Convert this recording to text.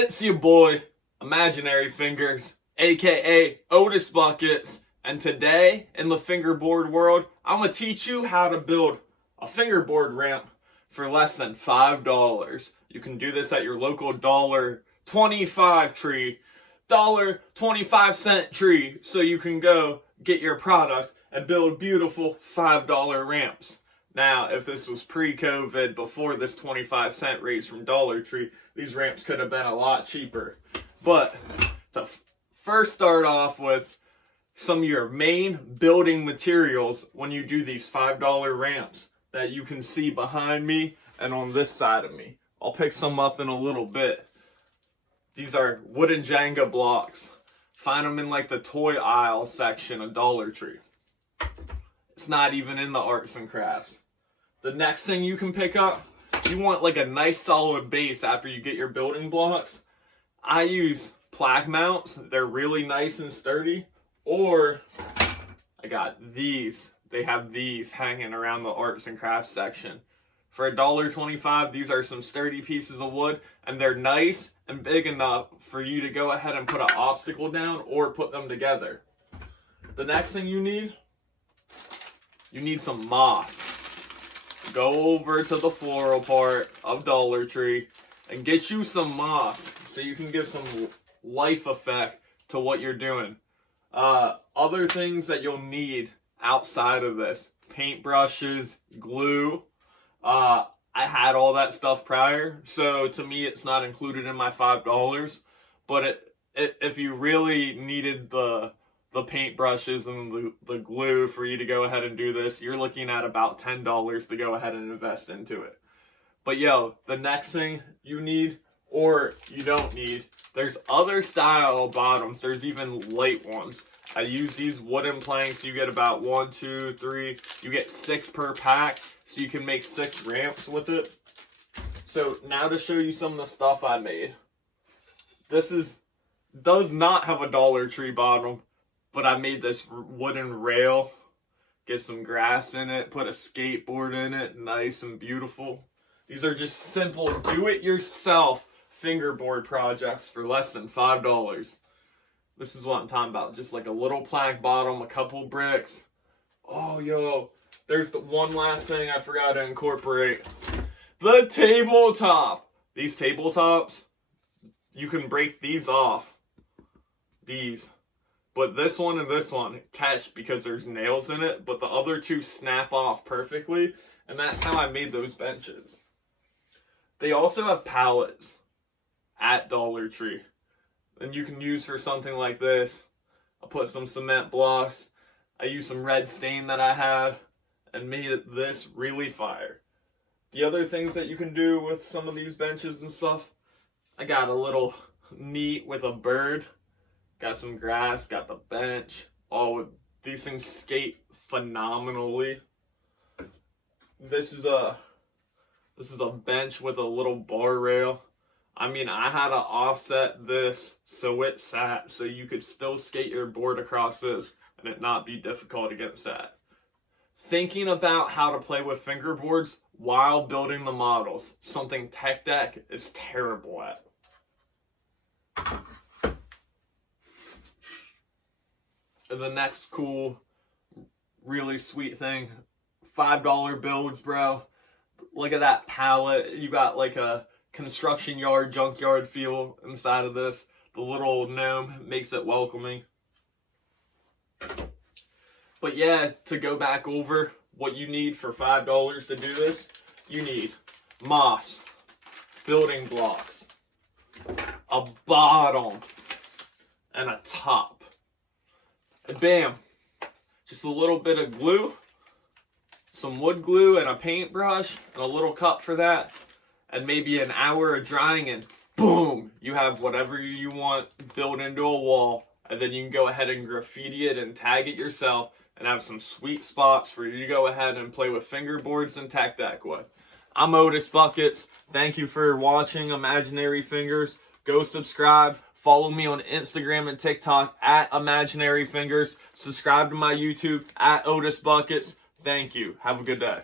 It's your boy, Imaginary Fingers, aka Otis Buckets, and today in the fingerboard world, I'm gonna teach you how to build a fingerboard ramp for less than $5. You can do this at your local $1.25 tree, $1.25 tree, so you can go get your product and build beautiful $5 ramps. Now, if this was pre-COVID, before this 25-cent raise from Dollar Tree, these ramps could have been a lot cheaper. But to first start off with some of your main building materials when you do these $5 ramps that you can see behind me and on this side of me. I'll pick some up in a little bit. These are wooden Jenga blocks. Find them in like the toy aisle section of Dollar Tree. It's not even in the arts and crafts. The next thing you can pick up, you want like a nice solid base after you get your building blocks. I use Plaque Mounts. They're really nice and sturdy. Or I got these. They have these hanging around the arts and crafts section. For $1.25, these are some sturdy pieces of wood, and they're nice and big enough for you to go ahead and put an obstacle down or put them together. The next thing you need some moss. Go over to the floral part of Dollar Tree and get you some moss so you can give some life effect to what you're doing. Other things that you'll need outside of this: paintbrushes, glue. I had all that stuff prior, so to me it's not included in my $5. But if you really needed the paintbrushes and the glue for you to go ahead and do this, you're looking at about $10 to go ahead and invest into it. But the next thing you need, or you don't need, there's other style bottoms. There's even light ones. I use these wooden planks. You get about 1, 2, 3. You get 6 per pack, so you can make 6 ramps with it. So now to show you some of the stuff I made. This does not have a Dollar Tree bottom, but I made this wooden rail. Get some grass in it, put a skateboard in it, nice and beautiful. These are just simple do-it-yourself fingerboard projects for less than $5. This is what I'm talking about. Just like a little plank bottom, a couple bricks. Oh, there's the one last thing I forgot to incorporate. The tabletop. These tabletops, you can break these off. These. But this one and this one catch because there's nails in it, but the other two snap off perfectly, and that's how I made those benches. They also have pallets at Dollar Tree, and you can use for something like this. I put some cement blocks. I used some red stain that I had and made this really fire. The other things that you can do with some of these benches and stuff, I got a little neat with a bird. Got some grass, got the bench. These things skate phenomenally. This is a bench with a little bar rail. I mean, I had to offset this so it sat so you could still skate your board across this and it not be difficult against that. Thinking about how to play with fingerboards while building the models, something Tech Deck is terrible at. The next cool, really sweet thing, $5 builds, bro. Look at that pallet. You got like a construction yard, junkyard feel inside of this. The little gnome makes it welcoming. But to go back over what you need for $5 to do this, you need moss, building blocks, a bottom, and a top. And bam, just a little bit of glue, some wood glue and a paintbrush, and a little cup for that, and maybe an hour of drying, and boom, you have whatever you want built into a wall, and then you can go ahead and graffiti it and tag it yourself, and have some sweet spots for you to go ahead and play with fingerboards and Tech Deck with. I'm Otis Buckets. Thank you for watching Imaginary Fingers. Go subscribe. Follow me on Instagram and TikTok at Imaginary Fingers. Subscribe to my YouTube at Otis Buckets. Thank you. Have a good day.